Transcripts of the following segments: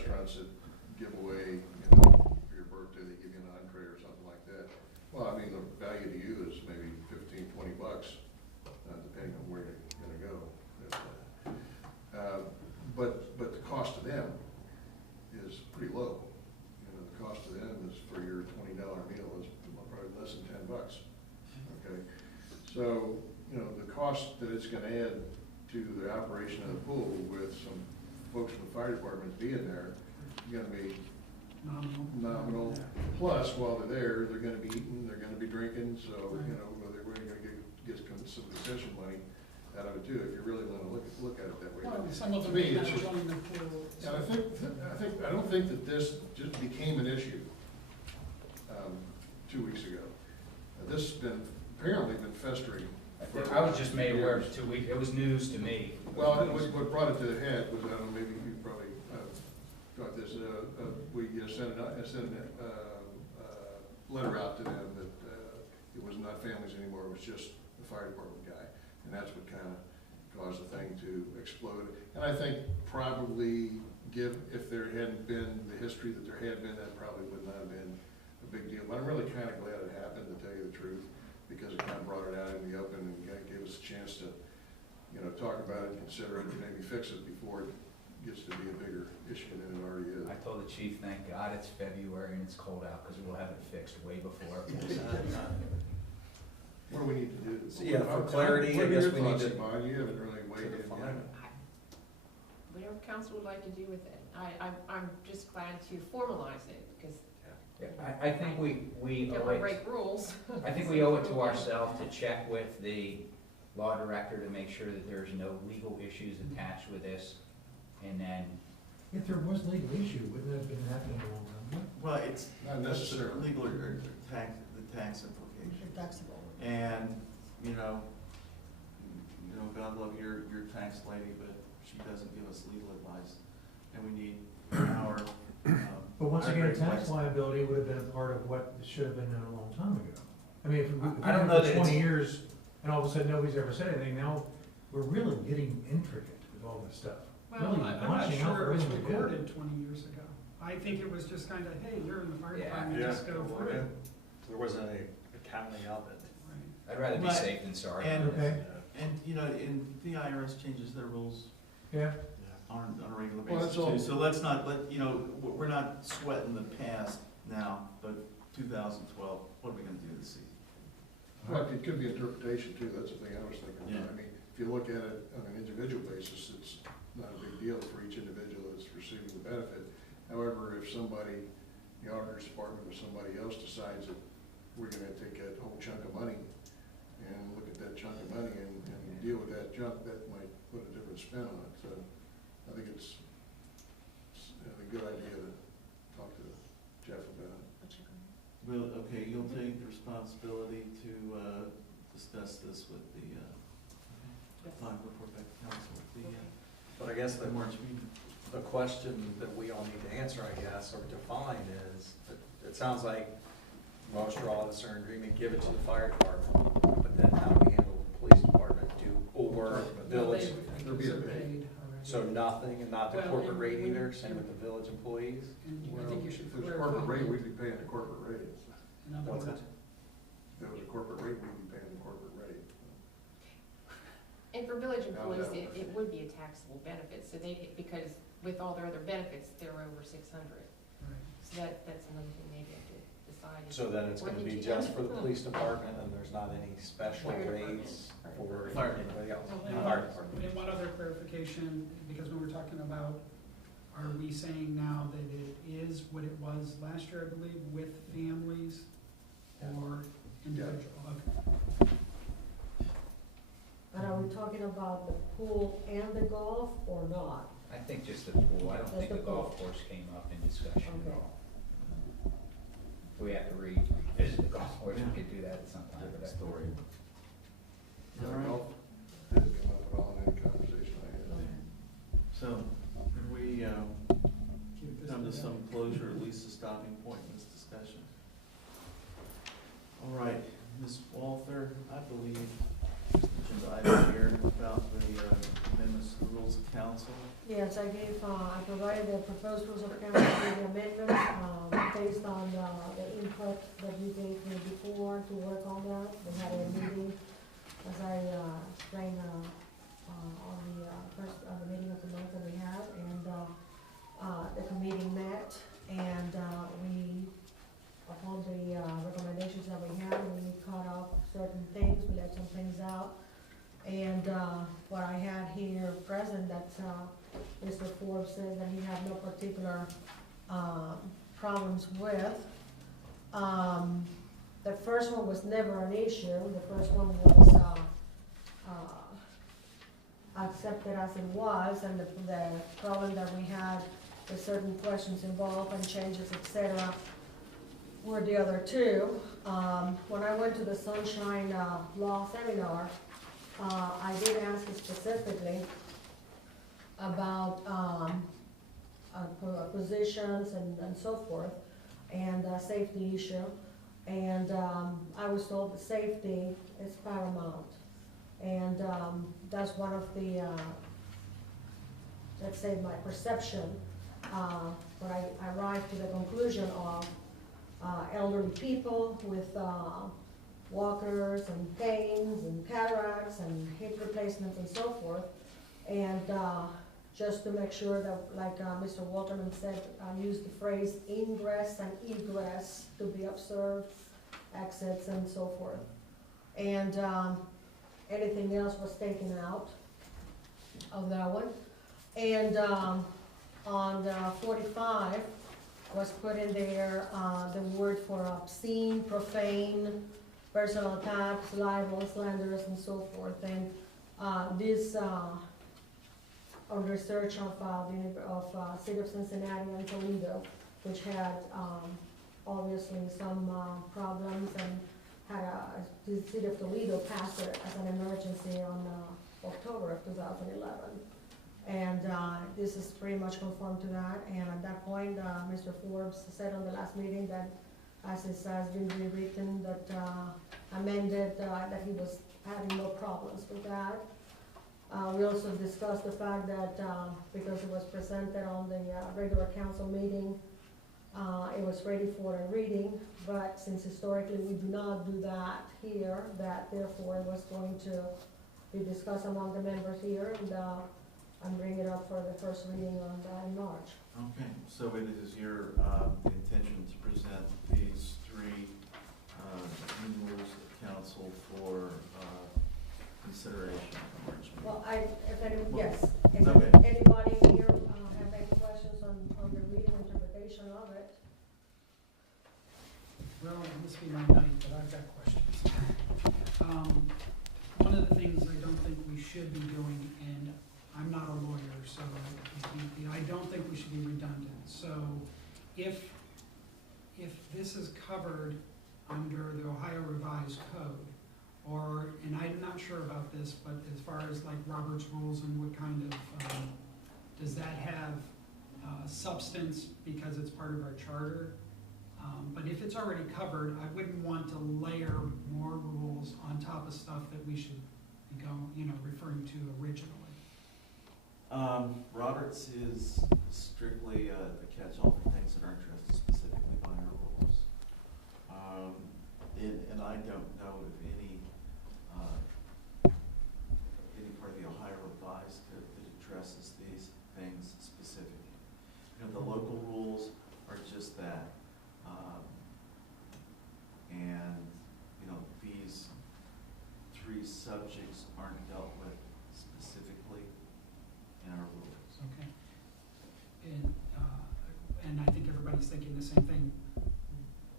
restaurants that give away, for your birthday, they give you an entree or something like that. Well, I mean, the value to you is maybe 15, 20 bucks, depending on where you're gonna go. But the cost to them is pretty low. The cost to them is for your $20 meal is probably less than 10 bucks. Okay, so the cost that it's going to add to the operation of the pool with some folks from the fire department being there is going to be nominal. Plus, while they're there, they're going to be eating, they're going to be drinking. So they're going to get some concession money out of it too, if you really want to look at it that way. Well, some of to them me, are it's just, running the pool. and I don't think that this just became an issue 2 weeks ago. This has been apparently been festering. I was just made aware of it 2 weeks. It was news to me. Well, what brought it to the head was, I don't know, maybe you probably got this. We sent a letter out to them that it was not families anymore. It was just the fire department guy. And that's what kind of caused the thing to explode. And I think probably if there hadn't been the history that there had been, that probably would not have been a big deal. But I'm really kind of glad it happened, to tell you the truth, because it kind of brought it out in the open and gave us a chance to, talk about it, consider it, and maybe fix it before it gets to be a bigger issue than it already is. I told the chief, thank God it's February and it's cold out, because we'll have it fixed way before. What do we need to do? So, yeah, for clarity, I guess we need to. You haven't really weighed in yet. Whatever council would like to do with it. I'm just glad to formalize it, because I think we don't owe want to it, break rules. I think we owe it to ourselves to check with the law director to make sure that there's no legal issues attached with this, and then. If there was legal issue, wouldn't that have been happening a long time ago? Well, it's Not necessarily. legal or tax implication. Taxable. And, God love your tax lady, but she doesn't give us legal advice. And we need our. But once our again, great tax advice. liability would have been a part of what should have been done a long time ago. I mean, if we've I don't been know here that for 20 it's- years and all of a sudden nobody's ever said anything, now we're really getting intricate with all this stuff. Well, Really I'm not watching out sure for it was everything we do. recorded 20 years ago. I think it was just kind of, hey, you're in the fire Yeah. department, just go for it. There wasn't any accounting of it. Right. I'd rather be But- safe than sorry. And, Okay. and the IRS changes their rules Yeah, on a regular Well, basis that's all. too. So let's not, we're not sweating the past now, but 2012, what are we gonna do this season? Well, it could be interpretation too, that's the thing I was thinking. Yeah. I mean, if you look at it on an individual basis, it's not a big deal for each individual that's receiving the benefit. However, if somebody, the auditor's department or somebody else decides that we're gonna take a whole chunk of money and look at that chunk of money and deal with that chunk, that might put a different spin on it. So I think it's a good idea to talk to Jeff about it. Well, okay, you'll take the responsibility to discuss this with the, report back to council with the, But I guess the March meeting. the question that we all need to answer, I guess, or define is, it sounds like most are all in a certain agreement, give it to the fire department, but then how do we handle the police department, or the village? There'll be a pay. So nothing, and not the Well, corporate and rate we- either, same with the village employees? And I Well, think you should if there's a clarify. corporate rate, we'd be paying the corporate rate. In other What's words, that? If there was a corporate rate, we'd be paying the corporate rate. And for village How employees, that works. it would be a taxable benefit, so because with all their other benefits, they're over 600. right. So that's another thing maybe have to decide. So then it's What gonna did be you just do? for the police department, and there's not any special Fire rates department. for Fire anybody else? Well, Fire department. And one other clarification, because when we're talking about, are we saying now that it is what it was last year, I believe, with families or individual? Okay. And are we talking about the pool and the golf or not? I think just the pool, I don't Just think the the golf course came up in discussion at Okay. all. We have to revisit the golf course, we could do that at some time, but that story. Yeah, All right. golf didn't come up at all in any conversation I had. So, if we, Keep this come to together. some closure, at least a stopping point in this discussion. All right, Ms. Walther, I believe, agenda item here about the amendments amendments to the rules of council. Yes, I provided the proposed rules of council with the amendments, based on the input that you gave me before to work on that. We had a meeting, as I explained, on the meeting of the month that we had, and the committee met, and we, upon the recommendations that we had, we cut off certain things, we left some things out. And what I had here present, that Mr. Forbes said that he had no particular problems with. The first one was never an issue. The first one was accepted as it was, and the problem that we had with certain questions involved and changes, etc., were the other two. When I went to the Sunshine Law Seminar, I did ask specifically about positions and so forth, and safety issue. And I was told that safety is paramount. And that's one of the, let's say, my perception, when I arrived to the conclusion of elderly people with walkers and canes and cataracts and hip replacements and so forth. And just to make sure that, like Mr. Walterman said, I used the phrase ingress and egress to be observed, exits and so forth. And anything else was taken out of that one. And on the 45 was put in there the word for obscene, profane, personal attacks, libel, slanders, and so forth. And this, on research of City of Cincinnati and Toledo, which had obviously some problems, and had the City of Toledo passed it as an emergency on October of 2011. And this is pretty much conformed to that. And at that point, Mr. Forbes said on the last meeting that, as it has been rewritten, that amended, that he was having no problems with that. We also discussed the fact that because it was presented on the regular council meeting, it was ready for a reading, but since historically we do not do that here, that therefore it was going to be discussed among the members here, and bring it up for the first reading in March. Okay, so it is your intention to present these three new rules of council for consideration in March meeting? Well, yes, if Okay. anybody here have any questions on the reading interpretation of it. Well, this will be my night, but I've got questions. One of the things I don't think we should be doing, and I'm not a lawyer, so I don't think we should be redundant. So if this is covered under the Ohio Revised Code, or, and I'm not sure about this, but as far as like Robert's Rules and what kind of, does that have substance because it's part of our charter? But if it's already covered, I wouldn't want to layer more rules on top of stuff that we should be referring to originally. Roberts is strictly a catch-all for things that aren't addressed specifically by our rules. And I don't know if any part of the Ohio Revised Code that addresses these things specifically. The local rules are just that. And these three subjects aren't dealt with specifically in our rules. Okay. And I think everybody's thinking the same thing.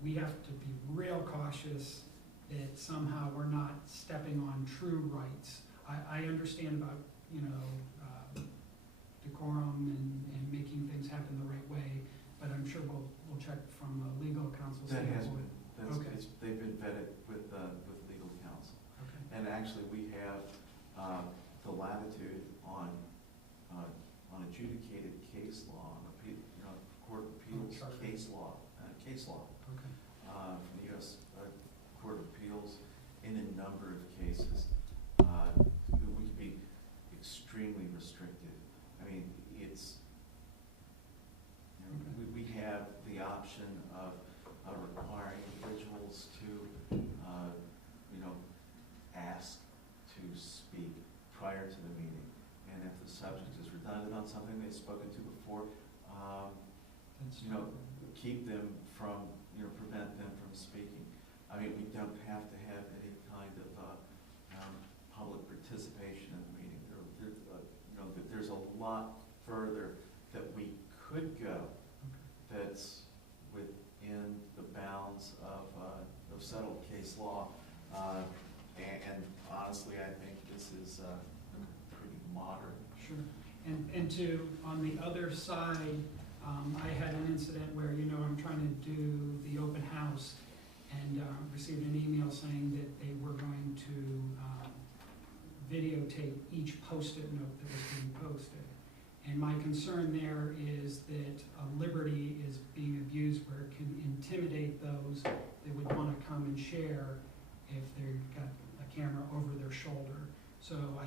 We have to be real cautious that somehow we're not stepping on true rights. I understand about, decorum and making things happen the right way, but I'm sure we'll check from a legal counsel That has standpoint. been. Okay. They've been vetted with legal counsel. Okay. And actually, we have the latitude on adjudicated case law, Court of Appeals Charter. case law, Okay. from the U.S. Court of Appeals in a number of cases. We could be extremely restrictive option of requiring individuals to, ask to speak prior to the meeting. And if the subject is redundant on something they've spoken to before, keep them from, prevent them from speaking. I mean, we don't have to have any kind of public participation in the meeting. There's a lot further that we could go that's within the bounds of settled case law. And honestly, I think this is pretty modern. Sure. And to, on the other side, I had an incident where, I'm trying to do the open house and received an email saying that they were going to videotape each Post-it note that was being posted. And my concern there is that liberty is being abused where it can intimidate those that would want to come and share if they've got a camera over their shoulder. So I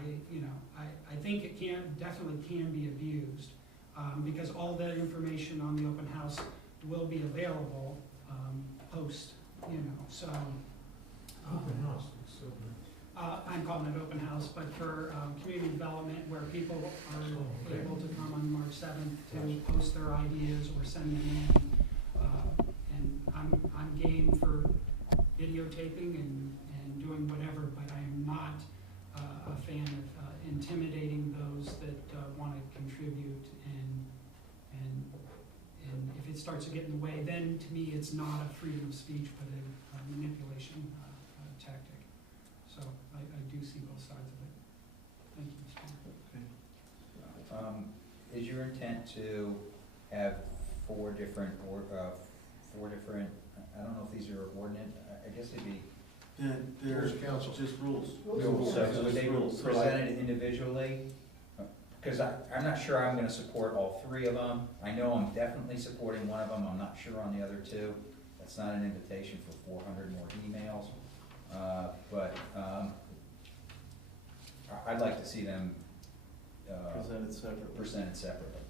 think it definitely can be abused because all that information on the open house will be available post, so. Open house, so. I'm calling it open house, but for community development where people are okay. able to come on March 7th to post their ideas or send them in. And I'm game for videotaping and doing whatever, but I am not a fan of intimidating those that want to contribute and if it starts to get in the way, then to me it's not a freedom of speech, but a manipulation tactic. So I do see both sides of it. Thank you, Mr. Chairman. Is your intent to have four different, I don't know if these are ordinance, I guess it'd be. There's council. just rules. Rules. So would they be Rules. presented individually? Because I'm not sure I'm gonna support all three of them. I know I'm definitely supporting one of them, I'm not sure on the other two. That's not an invitation for 400 more emails. But I'd like to see them Presented separately. presented separately.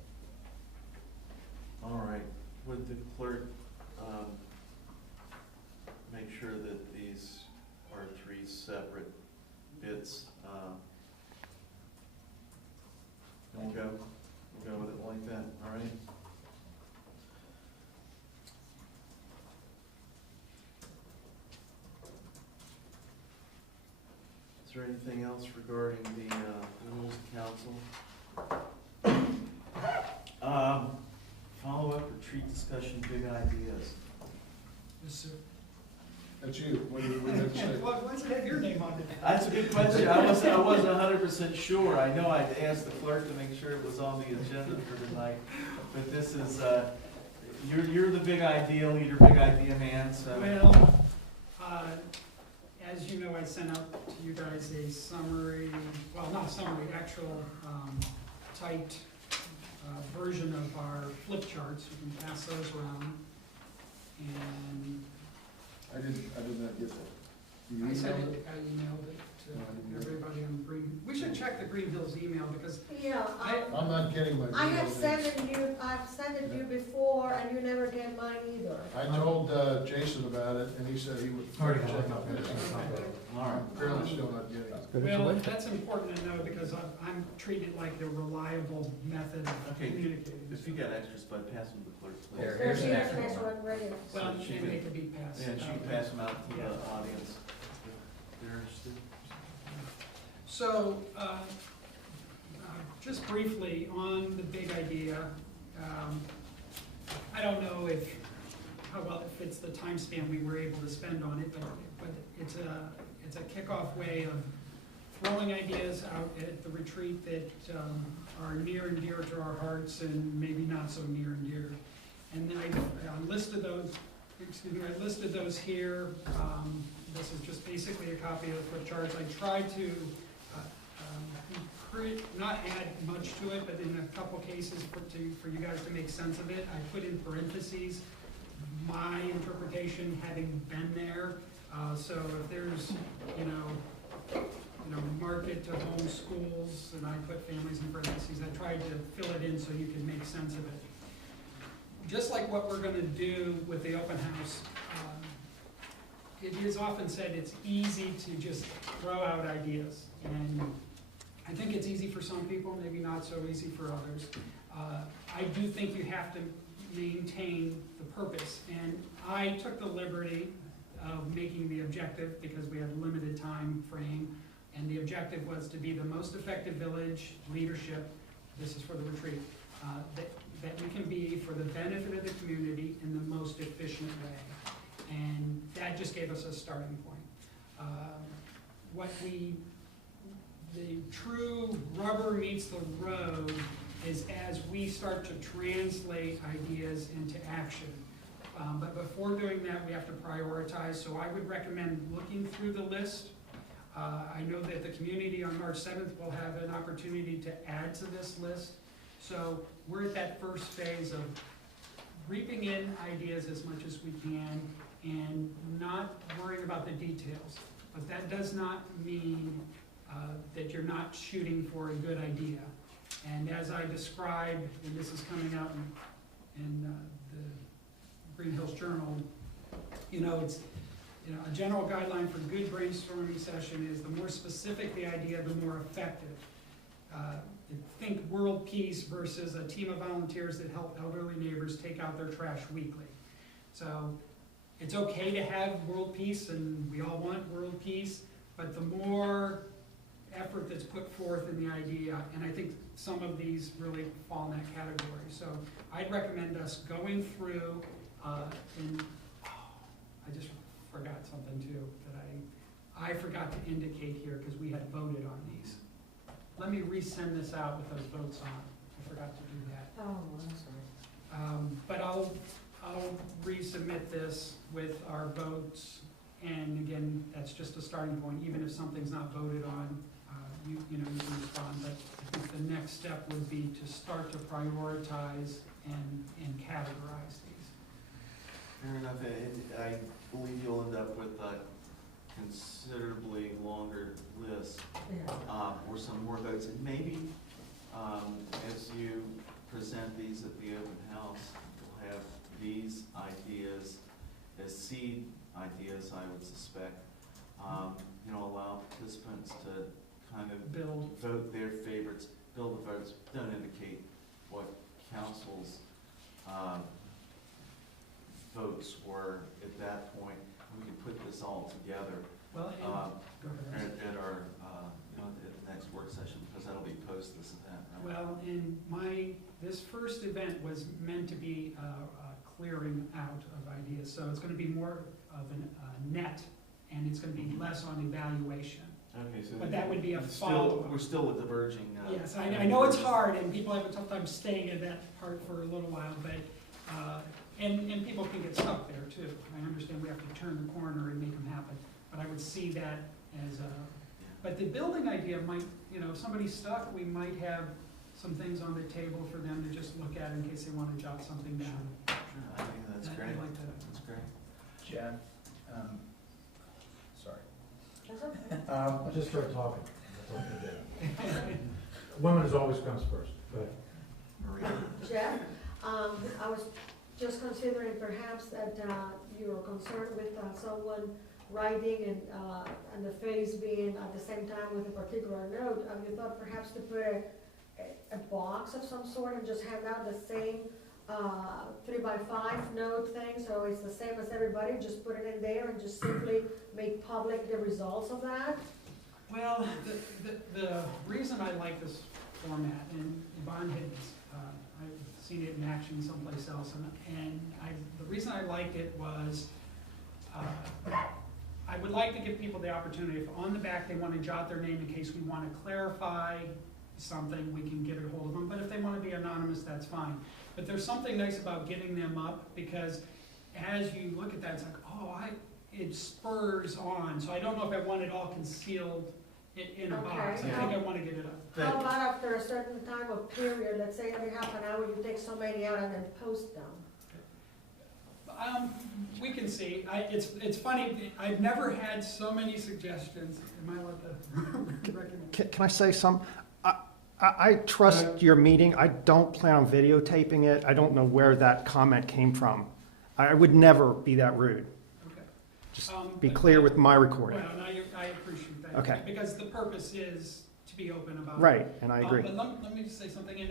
All right, would the clerk make sure that these are three separate bits? We'll go with it like that, all right? Is there anything else regarding the rules of council? Follow-up retreat discussion, big ideas. Yes, sir. That's you. What do you have to say? Why does it have your name on it? That's a good question. I wasn't 100% sure. I know I'd asked the clerk to make sure it was on the agenda for tonight. But this is, you're the big idea leader, big idea man, so. Well, as you know, I sent out to you guys a summary, well, not a summary, actual typed version of our flip charts. We can pass those around. And I did not get that. You I sent emailed it, I emailed it No, I didn't to get it. everybody on Green. We should check the Greenhills email because Yeah, I'm not getting my. I have emails. I've sent it you before, and you never get mine either. I told Jason about it, and he said he would. Already got check it. on it. All right. Apparently still not getting it. well, that's important to know because I'm treating it like a reliable method of Okay. communicating. If you got extras, bud, pass them to the clerk, please. There. There's Here's an the extra next one. one ready. Well, So she and could- they can be passed. And she can out. pass them out to the Yeah. audience. If they're interested. So, just briefly on the big idea, I don't know how well it fits the time span we were able to spend on it, but it's a kickoff way of throwing ideas out at the retreat that are near and dear to our hearts and maybe not so near and dear. And then I listed those here. This is just basically a copy of the flip charts. I tried to not add much to it, but in a couple cases for you guys to make sense of it, I put in parentheses my interpretation having been there. So if there's, market to home schools, and I put families in parentheses, I tried to fill it in so you can make sense of it. just like what we're gonna do with the open house, it is often said it's easy to just throw out ideas. And I think it's easy for some people, maybe not so easy for others. I do think you have to maintain the purpose. And I took the liberty of making the objective, because we had a limited time frame, and the objective was to be the most effective village leadership, this is for the retreat, that we can be for the benefit of the community in the most efficient way. And that just gave us a starting point. The true rubber meets the road is as we start to translate ideas into action. But before doing that, we have to prioritize, so I would recommend looking through the list. I know that the community on March 7th will have an opportunity to add to this list. So we're at that first phase of reaping in ideas as much as we can and not worrying about the details. But that does not mean that you're not shooting for a good idea. And as I described, and this is coming out in the Greenhills Journal, it's, a general guideline for good brainstorming session is the more specific the idea, the more effective. Think world peace versus a team of volunteers that help elderly neighbors take out their trash weekly. So it's okay to have world peace, and we all want world peace, but the more effort that's put forth in the idea, and I think some of these really fall in that category. So I'd recommend us going through, I just forgot something too, that I forgot to indicate here because we had voted on these. Let me resend this out with those votes on. I forgot to do that. Oh, I'm sorry. But I'll resubmit this with our votes, and again, that's just a starting point. Even if something's not voted on, you can respond. But I think the next step would be to start to prioritize and categorize these. Fair enough, and I believe you'll end up with a considerably longer list, Yeah. or some more votes, and maybe, as you present these at the open house, you'll have these ideas as seed ideas, I would suspect, allow participants to kind of vote their favorites, build the votes, don't indicate what council's votes were at that point. We can put this all together Well, go ahead. at our, at the next work session, because that'll be post this event, right? Well, this first event was meant to be a clearing out of ideas, so it's gonna be more of a net, and it's gonna be less on evaluation. Okay, so. But that would be a it's follow-up. We're still a diverging. Yes, I know it's hard, and people have a tough time staying in that part for a little while, but, and people can get stuck there too. I understand we have to turn the corner and make them happen, but I would see that as but the building idea might, if somebody's stuck, we might have some things on the table for them to just look at in case they want to jot something down. Sure, I think that's I'd great. like that. That's great. Jeff, sorry. That's okay. I'll just start talking. That's all I did. Women always comes first, but Maria? Jeff, I was just considering perhaps that you're concerned with someone writing and the face being at the same time with a particular note. You thought perhaps to put a box of some sort and just hand out the same 3x5 note thing, so it's the same as everybody, just put it in there and just simply make public the results of that? Well, the reason I like this format, and Yvonne had, I've seen it in action someplace else, and the reason I liked it was, I would like to give people the opportunity, if on the back they want to jot their name in case we want to clarify something, we can get a hold of them, but if they want to be anonymous, that's fine. But there's something nice about getting them up, because as you look at that, it's like, it spurs on, so I don't know if I want it all concealed in a box. I Okay. think I want to get it up. How about after a certain time of period, let's say every half an hour, you take so many out and then post them? We can see. It's funny, I've never had so many suggestions. Am I allowed to recommend? Can I say some? I trust your meeting. I don't plan on videotaping it. I don't know where that comment came from. I would never be that rude. Okay. Just be clear with my recording. Well, and I appreciate that. Okay. Because the purpose is to be open about it. Right, and I agree. But let me just say something, and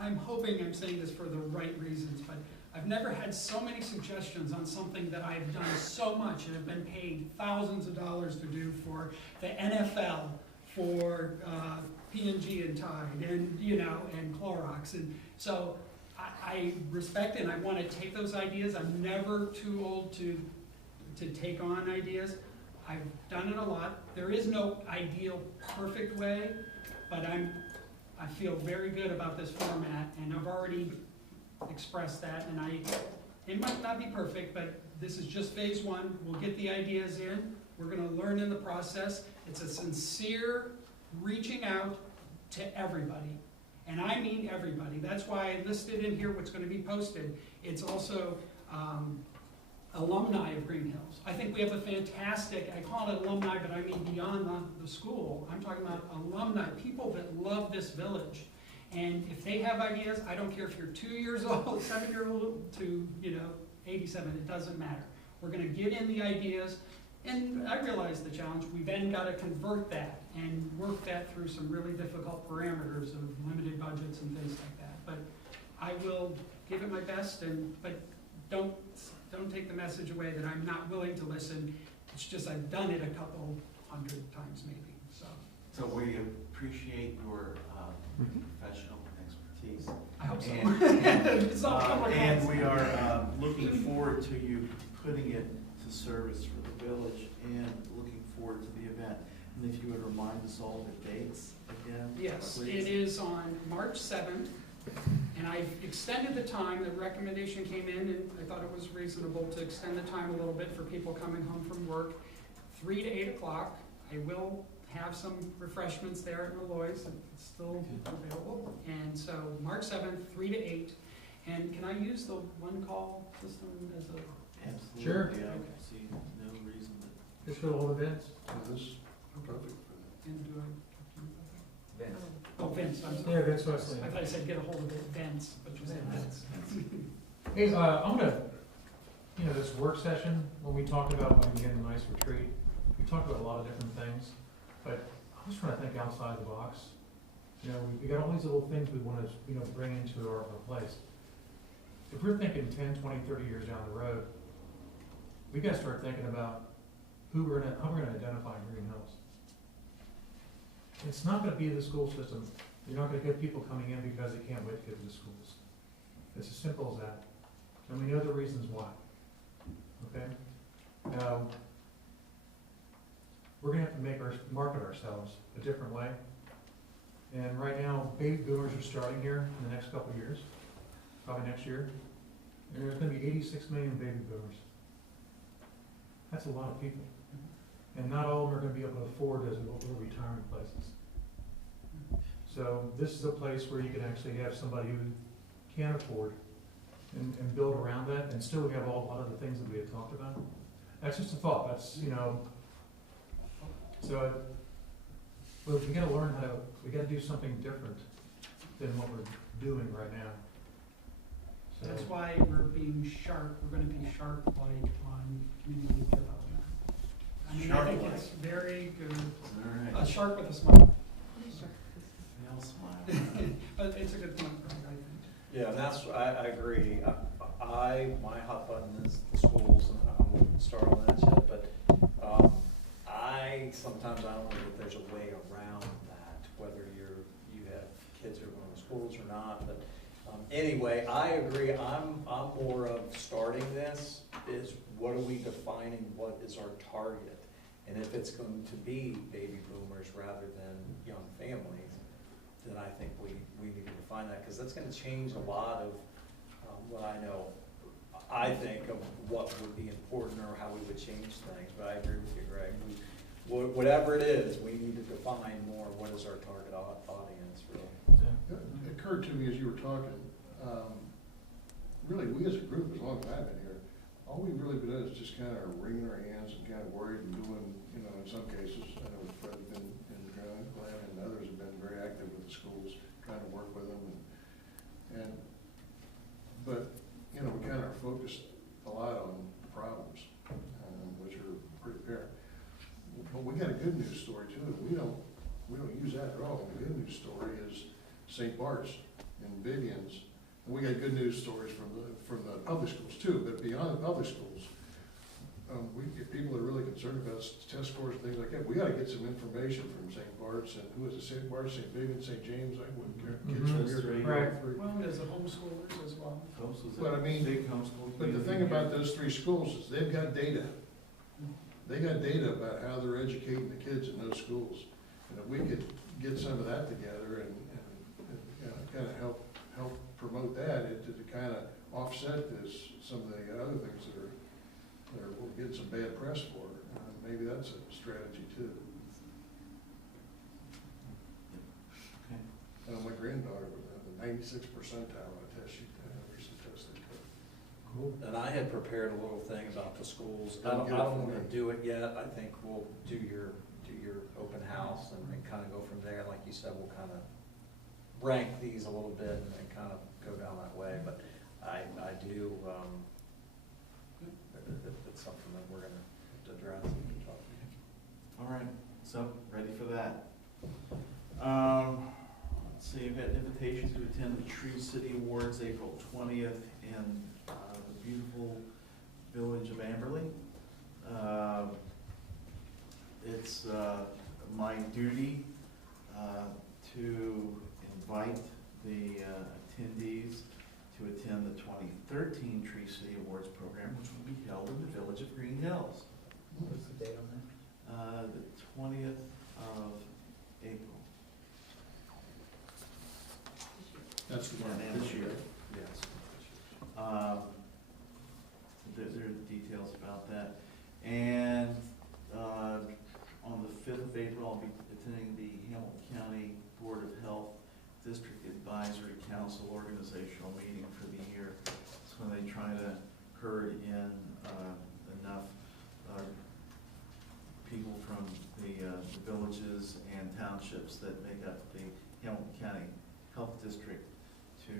I'm hoping I'm saying this for the right reasons, but I've never had so many suggestions on something that I've done so much and have been paid thousands of dollars to do for the NFL, for P&G and Tide, and, you know, and Clorox. And so I respect and I want to take those ideas. I'm never too old to take on ideas. I've done it a lot. There is no ideal, perfect way, but I feel very good about this format, and I've already expressed that, and it might not be perfect, but this is just phase one. We'll get the ideas in. We're gonna learn in the process. It's a sincere reaching out to everybody, and I mean everybody. That's why I listed in here what's gonna be posted. It's also alumni of Greenhills. I think we have a fantastic, I call it alumni, but I mean beyond the school. I'm talking about alumni, people that love this village. And if they have ideas, I don't care if you're 2 years old, 7-year-old to, 87, it doesn't matter. We're gonna get in the ideas, and I realize the challenge. We then gotta convert that and work that through some really difficult parameters of limited budgets and things like that. But I will give it my best, but don't take the message away that I'm not willing to listen. It's just I've done it a couple hundred times maybe, so. So we appreciate your professional expertise. I hope so. And, It's not public and health. we are looking forward to you putting it to service for the village and looking forward to the event. And if you would remind us all the dates again, Yes, please. it is on March 7th, and I've extended the time. The recommendation came in, and I thought it was reasonable to extend the time a little bit for people coming home from work, 3 to 8 o'clock. I will have some refreshments there at Malloy's, it's still available. And so March 7th, 3 to 8. And can I use the one-call system as a? Absolutely. Sure. Yeah, I see no reason that. Just for all events. This is perfect for that. And do I? Vince. Oh, Vince, I'm sorry. Yeah, Vince Wesley. I thought I said get a hold of it, Vince, but you said Vince. Hey, I'm gonna, this work session, when we talked about when we get a nice retreat, we talked about a lot of different things, but I was trying to think outside the box. We got all these little things we wanna, bring into our place. If we're thinking 10, 20, 30 years down the road, we gotta start thinking about how we're gonna identify Greenhills. It's not gonna be the school system. You're not gonna get people coming in because they can't wait to get to the schools. It's as simple as that. And we know the reasons why. Okay? Now, we're gonna have to market ourselves a different way. And right now, baby boomers are starting here in the next couple of years, probably next year. And there's gonna be 86 million baby boomers. That's a lot of people. And not all of them are gonna be able to afford those little retirement places. So this is a place where you can actually have somebody who can afford and build around that, and still have all a lot of the things that we had talked about. That's just a thought, that's, so, well, we gotta learn we gotta do something different than what we're doing right now. So, That's why we're being sharp, we're gonna be sharp-like on community development. I mean, I think Sharp-like. it's very good, All a right. shark with a smile. They'll smile. But it's a good point, Greg, I think. Yeah, and I agree. My hot button is the schools, and I won't start on that yet, but, sometimes I don't know if there's a way around that, whether you have kids who are going to schools or not, but, anyway, I agree. I'm more of starting this is what are we defining, what is our target? And if it's going to be baby boomers rather than young families, then I think we need to define that, because that's gonna change a lot of, what I think of what would be important or how we would change things, but I agree with you, Greg. Whatever it is, we need to define more what is our target audience, really. yeah. It occurred to me as you were talking, really, we as a group, as long as I've been here, all we've really been doing is just kind of wringing our hands and kind of worried and doing, in some cases, I know Fred's been in Glenn and others have been very active with the schools, trying to work with them, but, you know, we kind of are focused a lot on problems, which are pretty apparent. But we got a good news story too, and we don't use that at all. The good news story is St. Bart's and Vivian's. And we got good news stories from the public schools too, but beyond the public schools, if people are really concerned about test scores and things like that, we gotta get some information from St. Bart's and who is it, St. Bart's, St. Vivian, St. James, I wouldn't care. Kids from here, Right. Well, as a homeschoolers as well. But I mean, Big homeschool but the community thing here. about those three schools is they've got data. They got data about how they're educating the kids in those schools. And if we could get some of that together and kind of help promote that, to kind of offset some of the other things that we're getting some bad press for, maybe that's a strategy too. Okay. My granddaughter was the 96th percentile on a test sheet, recent test they took. Cool. And I had prepared a little thing about the schools. I Don't don't, get it I don't from wanna me. do it yet. I think we'll do your open house and kind of go from there. Like you said, we'll kind of rank these a little bit and kind of go down that way. But I do, it's something that we're gonna have to address and talk to you. All right, so, ready for that. Let's see, you've got an invitation to attend the Tree City Awards April 20th in the beautiful village of Amberley. It's my duty to invite the attendees to attend the 2013 Tree City Awards program, which will be held in the village of Greenhills, What's the date on that? the 20th of April. That's the one. This year. Yes. There are details about that. And on the 5th of April, I'll be attending the Hamilton County Board of Health District Advisory Council organizational meeting for the year. It's when they try to herd in enough people from the villages and townships that make up the Hamilton County Health District to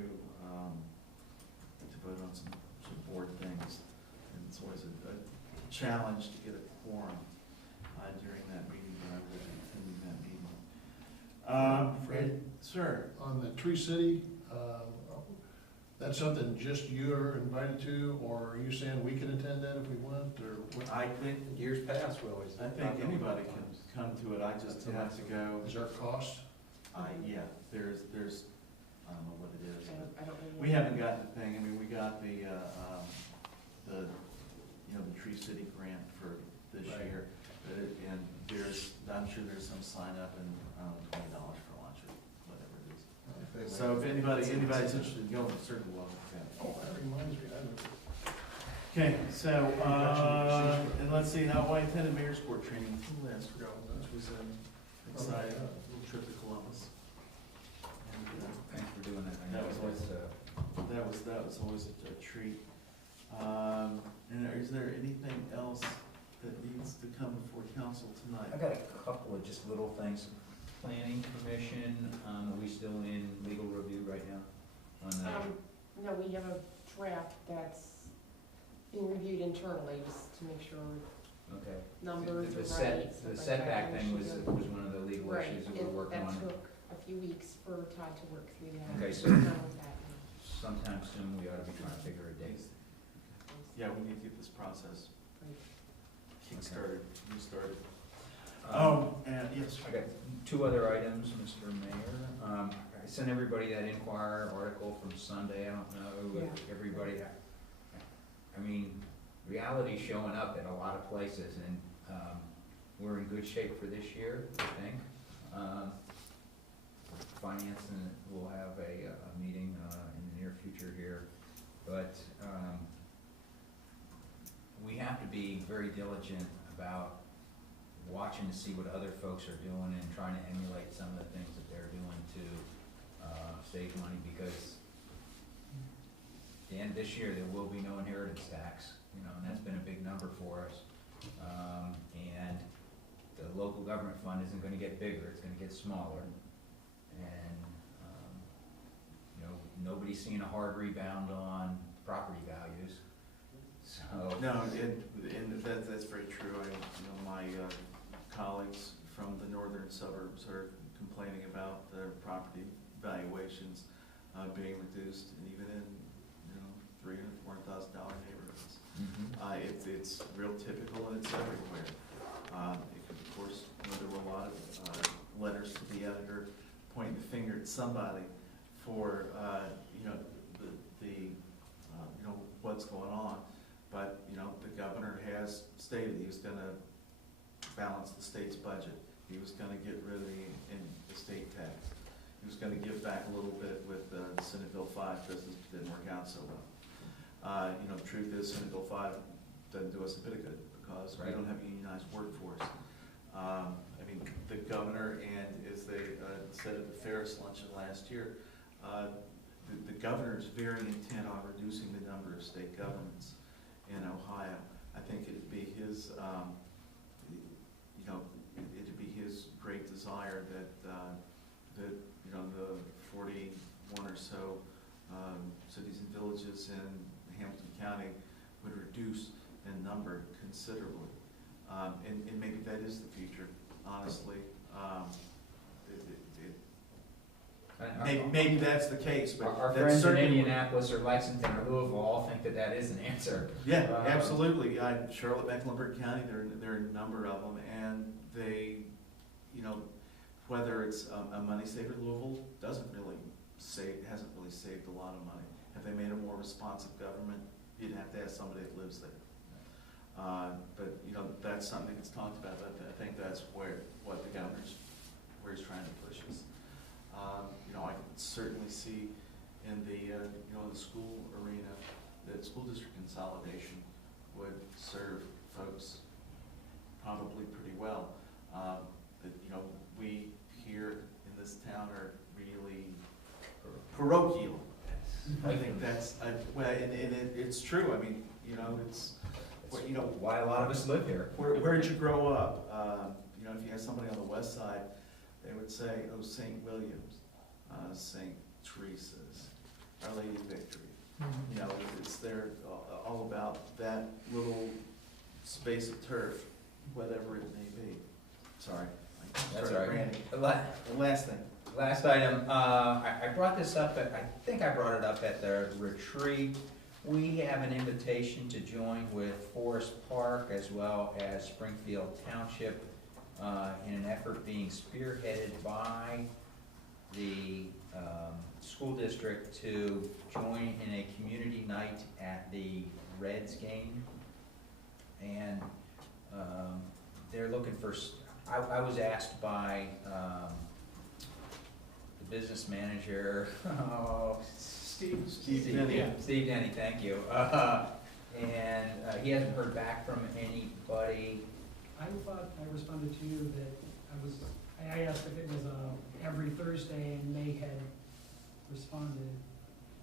vote on some board things. And it's always a challenge to get a quorum during that meeting, but I will be attending that meeting. Fred? Sir? On the Tree City, that's something just you're invited to, or are you saying we can attend that if we want, or what? I think, Years past, we always. I think anybody can come to it, I just have to go. Is there cost? Yeah, there's, I don't know what it is, but I don't really. we haven't gotten the thing, I mean, we got the Tree City grant for this Right. year. And I'm sure there's some sign up and $20 for lunch or whatever it is. So if anybody's interested in going, certainly welcome to that. Oh, that reminds me, Okay, so, and let's see, how I attended mayor's court training last year, which was exciting, a little trip to Columbus. And, Thanks for doing that. I That know was always- that was always a treat. And is there anything else that needs to come before council tonight? I got a couple of just little things. Planning commission, are we still in legal review right now? On that? No, we have a draft that's being reviewed internally, just to make sure Okay. numbers The are set- right. The stuff like setback that. thing We was should- one of the legal Right, issues that we're working that on. took a few weeks for Todd to work through that. Okay, so- We're done with that now. Sometime soon, we ought to be trying to figure a date. Yeah, we need to get this process Great. kick-started, restarted. And yes. I got two other items, Mr. Mayor. I sent everybody that Inquirer article from Sunday. I don't know if everybody, I mean, reality's showing up in a lot of places, and we're in good shape for this year, I think. Finance, and we'll have a meeting in the near future here, but we have to be very diligent about watching to see what other folks are doing and trying to emulate some of the things that they're doing to save money, because at the end of this year, there will be no inheritance tax, and that's been a big number for us. And the the local government fund isn't gonna get bigger, it's gonna get smaller. And, you know, nobody's seen a hard rebound on property values, so. No, and that's very true. My colleagues from the northern suburbs are complaining about their property valuations being reduced, and even in, $300,000, $400,000 neighborhoods. It's real typical, and it's everywhere. Of course, there were a lot of letters to the editor pointing the finger at somebody for, what's going on. But, the governor has stated he was gonna balance the state's budget. He was gonna get rid of the estate tax. He was gonna give back a little bit with the Senate Bill 5 business, didn't work out so well. The truth is, Senate Bill 5 doesn't do us a bit of good because we don't have a unionized workforce. The governor, and as they said at the Ferris luncheon last year, the governor is very intent on reducing the number of state governments in Ohio. I think it'd be his, it'd be his great desire that the 41 or so cities and villages in Hamilton County would reduce in number considerably. And maybe that is the future, honestly. Maybe that's the case, but Our that's friends in certainly. Indianapolis or Lexington or Louisville all think that that is an answer. Yeah, absolutely. Charlotte, Mecklenburg County, there are a number of them, and they, whether it's a money saver, Louisville hasn't really saved a lot of money. Have they made a more responsive government? You'd have to ask somebody that lives there. But that's something that's talked about. I think that's what the governor's, where he's trying to push us. I can certainly see in the school arena that school district consolidation would serve folks probably pretty well. We here in this town are really parochial. I think that's it's true. It's Why a lot of us live here. where did you grow up? If you have somebody on the west side, they would say, oh, St. Williams, St. Teresa's, Our Lady of Victory. It's they're all about that little space of turf, whatever it may be. Sorry. That's all right. Randy. The The last thing. last item, I brought this up, I think I brought it up at the retreat. We have an invitation to join with Forest Park as well as Springfield Township in an effort being spearheaded by the school district to join in a community night at the Reds game. And they're looking for, I was asked by the business manager, Steve Denny, thank you. And he hasn't heard back from anybody. I thought I responded to you that I asked if it was every Thursday, and they had responded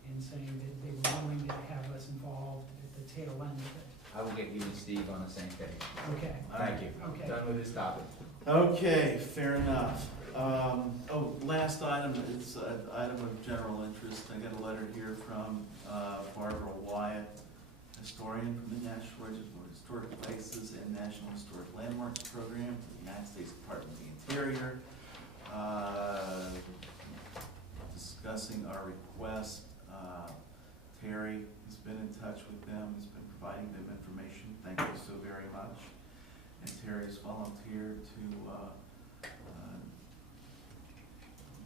in saying that they were willing to have us involved at the tail end of it. I will get you and Steve on the same page. Okay. Thank you. Okay. Done with this topic. Okay, fair enough. Last item is an item of general interest. I got a letter here from Barbara Wyatt, historian from the National Register of Historic Places and National Historic Landmarks Program for the United States Department of the Interior, discussing our request. Terry has been in touch with them, has been providing them information. Thank you so very much. And Terry has volunteered to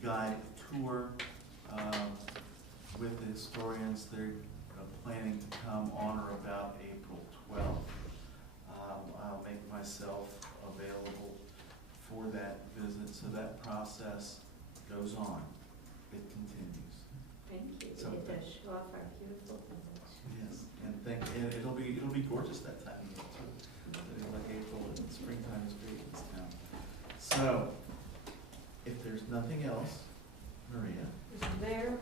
guide a tour with the historians. They're planning to come on or about April 12th. I'll make myself available for that visit, so that process goes on. It continues. Thank you. So- We get to show off our beautiful village. Yes, and it'll be gorgeous that time of year too. Like April and springtime is great in this town. So, if there's nothing else, Maria. Mr. Mayor,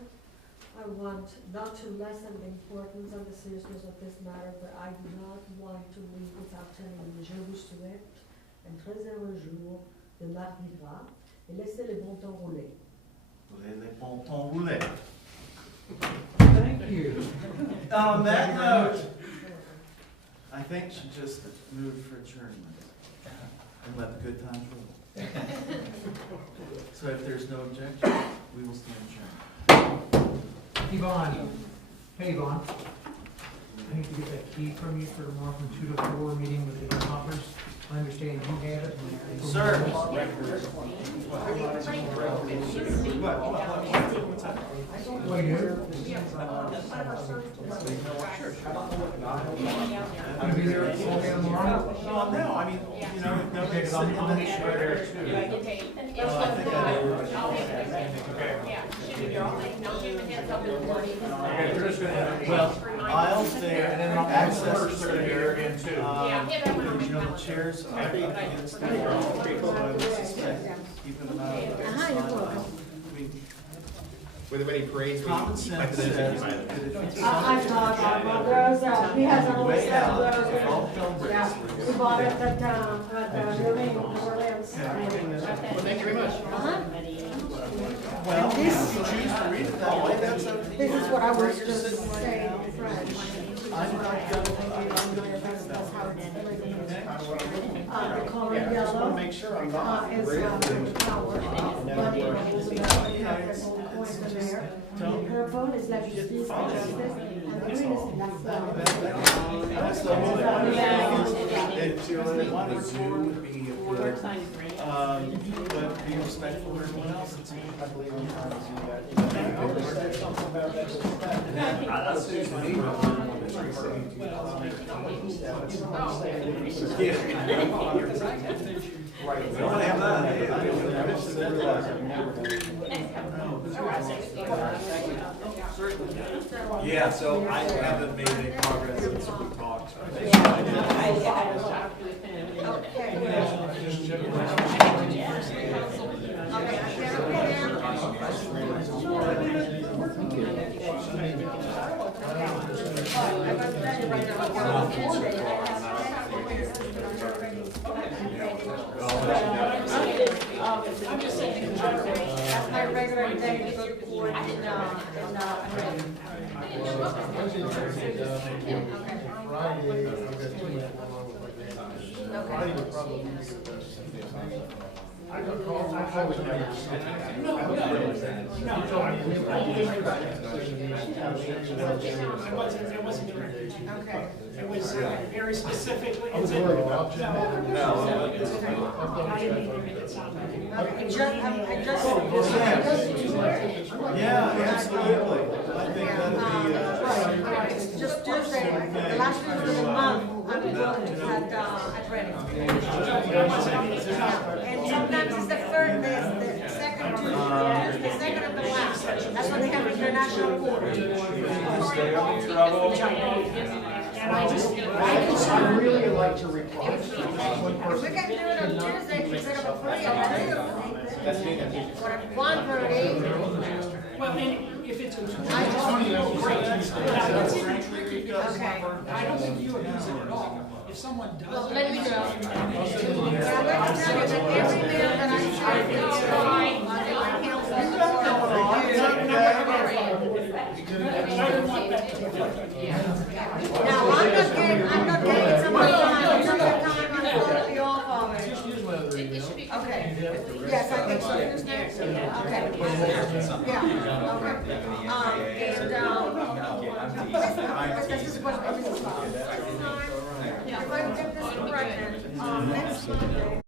I want not to lessen the importance and the seriousness of this matter, but I do not want to leave without telling the jurors to it. un très heureux jour de Mardi Gras et laissez les bons temps rouler. Les bons temps roulés. Thank you. On that note, I think she just moved for adjournment and let the good times roll. So if there's no objection, we will stand adjourned. Yvonne, hey Yvonne, I need to get that key from you for tomorrow from 2 to 4 meeting with the conference. I understand you have it. Sir. What do you do? Gonna be there all day tomorrow? Well, no, I mean, you know, if Okay, nobody's 'cause I'm sitting gonna be there. there too. Yeah, I'll give a heads up in the morning. Okay, we're just gonna have. Well, aisles there, And then I'll access access is are there there. again too. Yeah, hit that one on You know, my the chairs are against the wall, so I would suspect keeping them out of the sidewalk. I mean, Were there any parades? common sense says that if it's I thought, there's, he has a little way set out, of all hell breaks yeah, loose. we bought it at the building in New Orleans. Well, thank you very much. Well, if you choose to read it that way, that's up to you. This is what I was Where you're just sitting. saying in French. I'm not gonna fix that. The color Yeah, I just yellow, want to make sure I'm not. is power, money, coins in there. The purple is la justice, and justice, and the green is la That's the whole thing. What we want to do would be, but be respectful of everyone else. I believe I'm trying to do that. Something about Right. Don't have that. Yeah, so I haven't made any progress since we talked. I'm just saying in general. That's my regular day before, Friday would probably be the best. I was never. It wasn't directed to you. Okay. It was very specifically. I was worried about you. Yeah, absolutely. I think that'd be, Just Tuesday, the last Tuesday of the month, I'm going at Reading. And sometimes it's the first, the second Tuesday, the second of the last. That's when they have international court. I really like to reply. If we can do it on Tuesday instead of a Friday, or at 1:30. Well, and if it's a tool, I oh, great. Now, it's even tricky because Okay. I don't think you abuse it at all. If someone Well, does it. let me know. But I'm going to tell you that every bill that I try to now, I'm not getting some of the time, some of the time I'm totally off of it. It should be. Okay, yes, I think so, Tuesday, okay. Yeah, okay. This is what, if I get this corrected, next Monday.